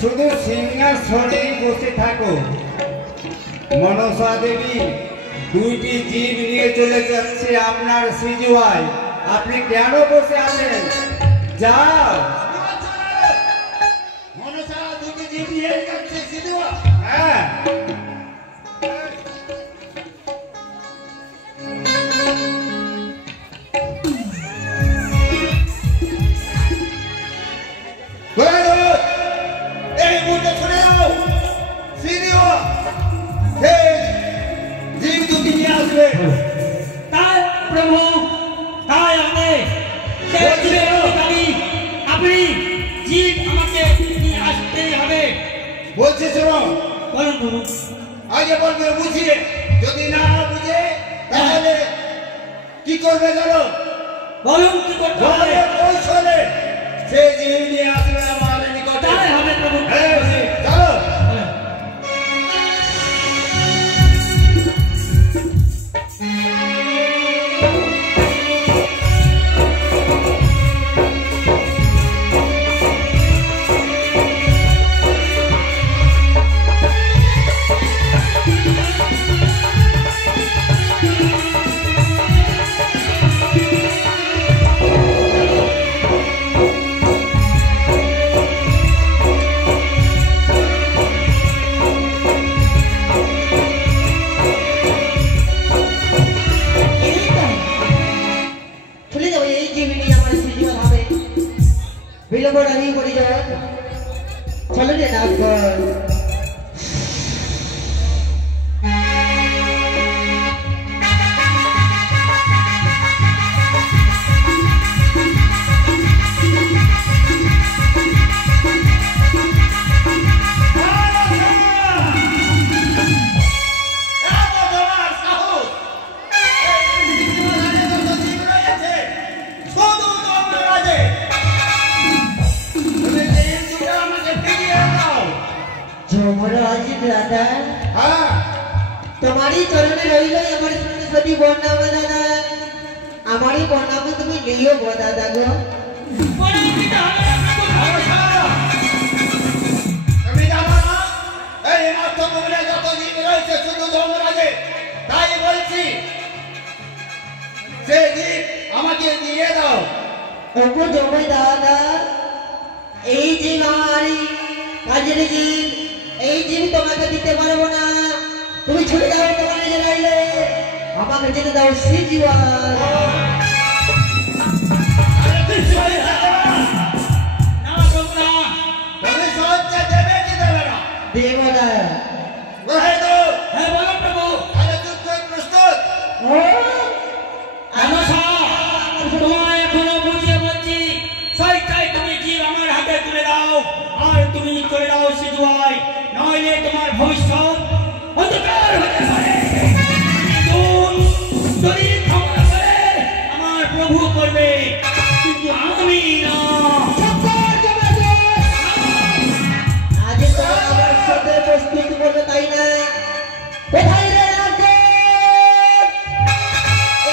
শুধু সিংহাসনে বসে থাকো। মনসা দেবী দুইটি জীব নিয়ে চলে যাচ্ছে আপনার সিজুয়ায়, আপনি কেন বসে আছেন? যাও। মনসা দুইটি জীব নিয়ে যাচ্ছে সিজুয়া? হ্যাঁ। বলছি শোনো, আগে বলবে বুঝিয়ে, যদি না বুঝে তাহলে কি করবে জানো? বলুন কি করতে হবে? কৌশলে সে জীব নিয়ে আসবে আমার নিকটে। হবে প্রভু। চলো। চলো রে নাগর। तुम्हारी चरण रही लो हमारी सरस्वती बोलना दादा, हमारी बोलना में तुम्हें लियो बो दादा गो। তুমি জানো না এই মাত্র বলে যত জীব রয়েছে শুধু ধর্মরাজে, তাই বলছি সে জীব আমাকে দিয়ে দাও। ওগো জমাই দাদা, এই জীব আমারই কাজের জীব, এই জীব তোমাকে দিতে পারবো না, তুমি ছুটে যাও তোমার নিজে রাইলে, আমাকে যেতে দাও সিজুয়া। দেবরা হ্যাঁ বলো প্রভু। তোমায় এখনো বুঝিয়ে বলছি, সেইটাই তুমি জীব আমার হাতে তুলে দাও, আর তুমি চলে দাও সিজুয়ায়, নইলে তোমার ভবিষ্যৎ অন্ধকার হতে পারে। যদি ক্ষমা করে আমার প্রভু করবে, কিন্তু আমি না। আজ তোমার আমার সাথে প্রস্তুত করবে তাই না? কোথায় রে রাজা?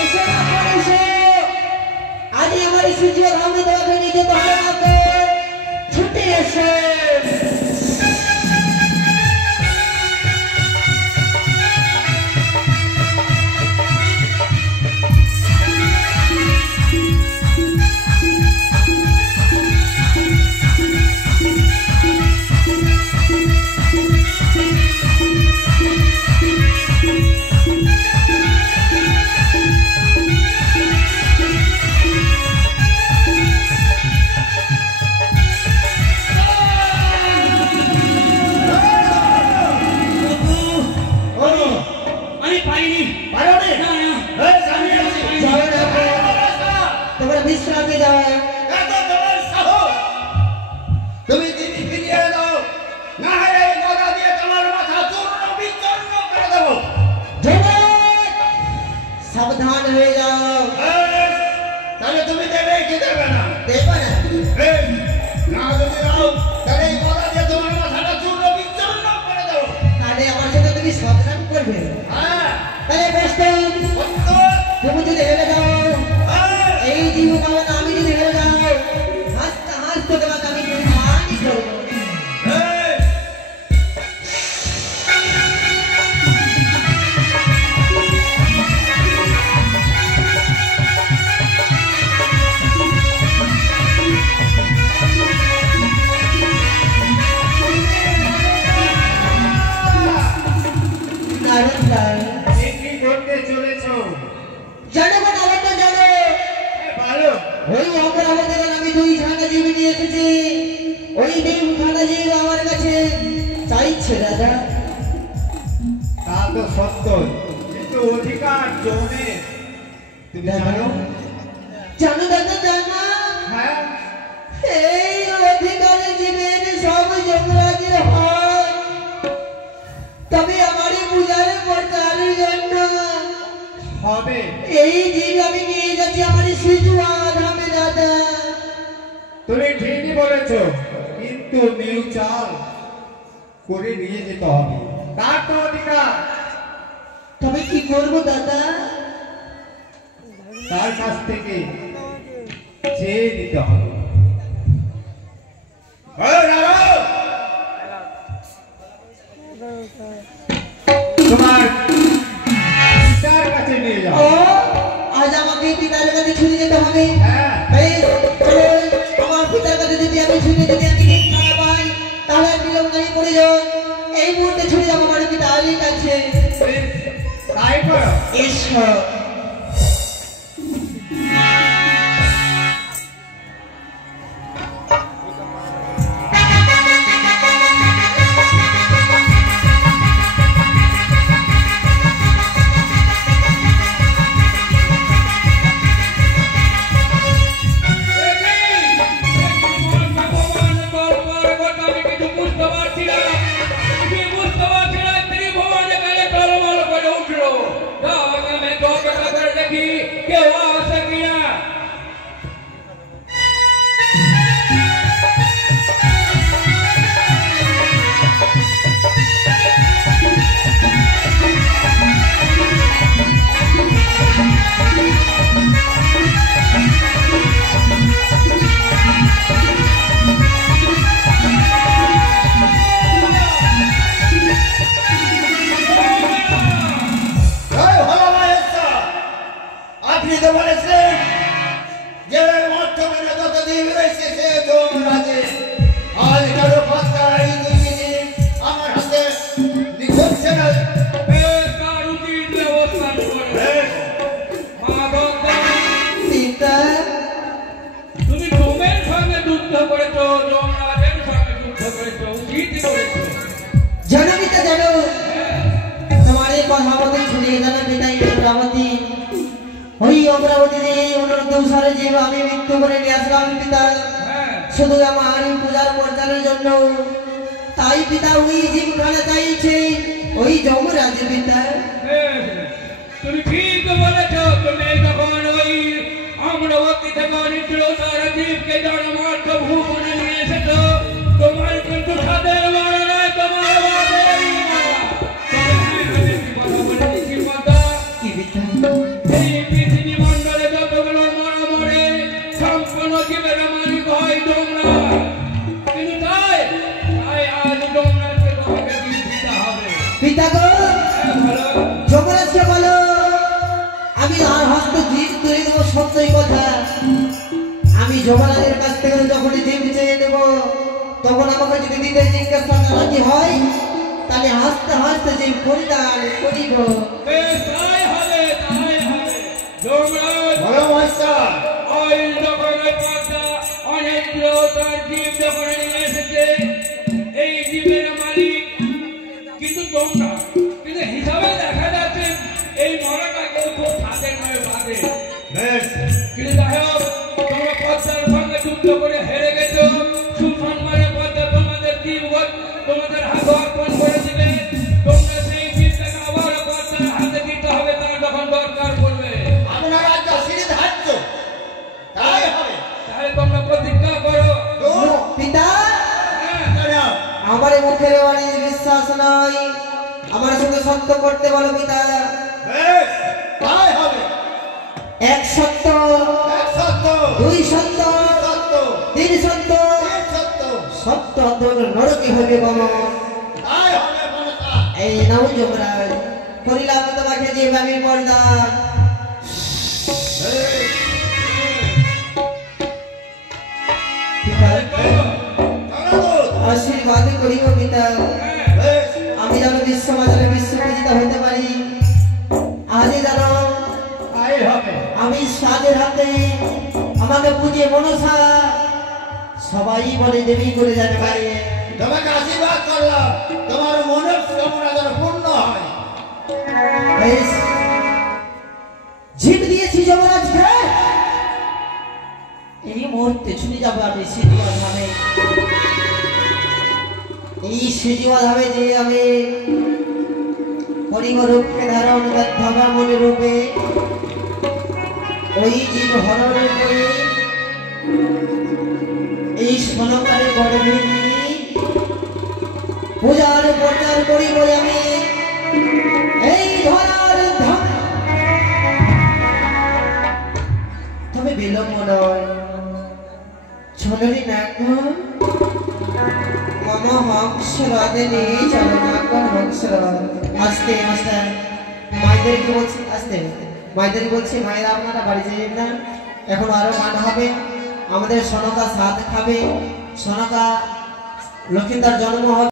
এসো রাজা এসো, আজ আমার সিজুয়া আমি তোমাকে নিতে পারবো না, ছুটে এসো। বিশ্রামে যাওয়া তুমি দিদি ফিরিয়ে দাও, না হলে গদা দিয়ে তোমার সাবধান হয়ে যাও। তাহলে তুমি দেবে কি দেবে না? দেবে না? না যদি দাও তাহলে এই কথা দিয়ে তোমার মাথাটা চূর্ণ বিচ্ছন্ন করে দেবো। তাহলে আমার সাথে তুমি সাবধান করবে। তাহলে বেশ তো, তুমি যদি হেরে যাও, এই জীব পাবে না, আমি যদি হেরে যাও, হাসতে হাসতে তোমাকে আমি কুরবানি করবো। কি করতে চলেছো? জানো না, আরেকটা জানো, ভালো ওই অমরাবতীর আমি 2 খানা জীব নিয়ে এসেছি। ওই 2 খানা জীব আমার কাছে চাইছে রাজা। তা তো সত্যই, কিন্তু অধিকার জমে তুমি জানো? জানো দাদা, জানো, হ্যাঁ, এই অধিকারে জীবের সব যমরাজের হয়, তবে আমার পূজার প্রচার জন্য হবে। এই জীব আমি নিয়ে যাচ্ছি আমার সিজুয়া ধামে দাদা। তুমি ঠিকই বলেছো, কিন্তু মিউচাল করে নিয়ে যেতে হবে, তার তো অধিকার। তবে কি করবো দাদা? তার কাছ থেকে চেয়ে নিতে হবে। তোমার পিতার কাছে নিয়ে যাও। ও, আজ আমাকে পিতার কাছে ছুটে যেতে হবে। হ্যাঁ, বেশ, চলো, আমার পিতার কাছে যদি আমি ছুটে যদি আমি খারাপ পাই, তাহলে আর বিলম্ব নাই, পড়ে যাও। এই মুহূর্তে ছুটে যাবো আমার পিতার কাছে। তাই করো। এসো। আপনি তো বলেছেন যে বর্তমানে যত জীব রয়েছে সে যমরাজে, আজ কারো পাত্তা এই দুই দিন আমার হাতে লিখছে না। পিতা, তুমি ডোমের সঙ্গে যুদ্ধ করেছো, যমরাজের সঙ্গে যুদ্ধ করেছো, উচিত করেছো। জানো পিতা, জানো, তোমার এই কথা মতো ছুড়িয়ে জানা পিতাই অমরাবতী। ওই অমরাবতীতে এই অনুরোধ জীব আমি মৃত্যু করে নিয়ে আসলাম পিতা, শুধু আমার পূজার প্রচারের জন্য। তাই পিতা ওই জীবখানা চাইছে, ওই যমরাজ পিতা। তুমি ঠিক বলেছ। তুমি যখন ওই অমরাবতী থেকে নিদ্রতার দ্বীপকে জনমার্গ ভূমনে নিয়ে এসেছো, তোমার কিন্তু সাদের বড় নয়, তোমার বাবারই না। তবে হ্যাঁ, আমি একটি কথা বলে দিচ্ছি মাতা, কি পিতা? এই পৃথিবী মণ্ডলে যতগুলো মরা মরে সম্পূর্ণ জীবের মালিক হয় যমরাজ। কিন্তু তাই আজ যমরাজকে তোমাকে দিয়ে দিতে হবে। পিতা গো, হ্যাঁ, ভালো। যমরাজকে বলো আমি আর হস্ত জীব তুলে দেবো, সত্যই কথা। আমি যমরাজের কাছ থেকে যখন জীব চেয়ে নেব, তখন আমাকে যদি দিতে জিজ্ঞাসা রাজি হয়, তাহলে হাসতে হাসতে জীব পরিদান করিব। বেশ, তাই হবে, তাই হবে। যমরাজ বলো মহেশ্বর, ওই যখন ওই পদ্মা অনেকগুলো তার জীব যখন নিয়ে এসেছে, এই জীবের মালিক কিন্তু তোমরা, কিন্তু হিসাবে দেখা যাচ্ছে এই মরাটা কেউ খুব থাকে নয় বাদে। বেশ, কিন্তু যাই হোক, তোমরা পদ্মার সঙ্গে যুদ্ধ করে হেরে গেছো। সুসম্মানে পদ্মা তোমাদের জীব তোমাদের হাতে অর্পণ করে দিবে। তোমরা সেই জীবটাকে আবার পদ্মার হাতে দিতে হবে, তার যখন দরকার পড়বে। মুখের বাণী বিশ্বাস নাই, আমার সঙ্গে সত্য করতে বলো পিতা। বেশ, তাই হবে। এক সত্য, এক সত্য, দুই সত্য, সত্য, তিন সত্য, তিন সত্য, সত্য তোর নরকে হবে বাবা। তাই হবে মনসা। এই নাও যমরাজ, করিলাম তোমাকে যে আমি বরদান। বেশ, পিতা, জনাদূত, আশীর্বাদ করিব পিতা। বেশ, আমি যেন বিশ্ববাজারে বিশ্বপূজিত হইতে পারি। আজই যেন তাই হবে। আমি সাদের হাতে আমাকে বুঝে মনসা সবাই বলে দেবী করে যেতে পারে। তোমাকে আশীর্বাদ করলাম, তোমার মনের কামনা যেন পূর্ণ হয়। বেশ, জিত দিয়েছি যমরাজকে। এই মুহূর্তে ছুটে যাবো আমি সিজুয়া ধামে। এই সিজুয়া ধামে যে আমি হরিণ রূপকে ধারণ ধবা মনে রূপে ওই জীব হরণ করে এই সোনকারে গর্ভে নিয়ে পূজার প্রচার করিব আমি এই ধরার ধামে। তবে বিলম্ব নয়, চলরি নাগ মম হংস রাধে নিয়ে চলো নাগ হংস। আস্তে আস্তে মায়েদেরকে বলছি, আস্তে মায়েদের বলছি, মায়েরা আপনারা বাড়ি যাবেন না, এখন আরো গান হবে। আমাদের সনকা সাথ খাবে, সনকা লক্ষ্মীদার জন্ম হবে।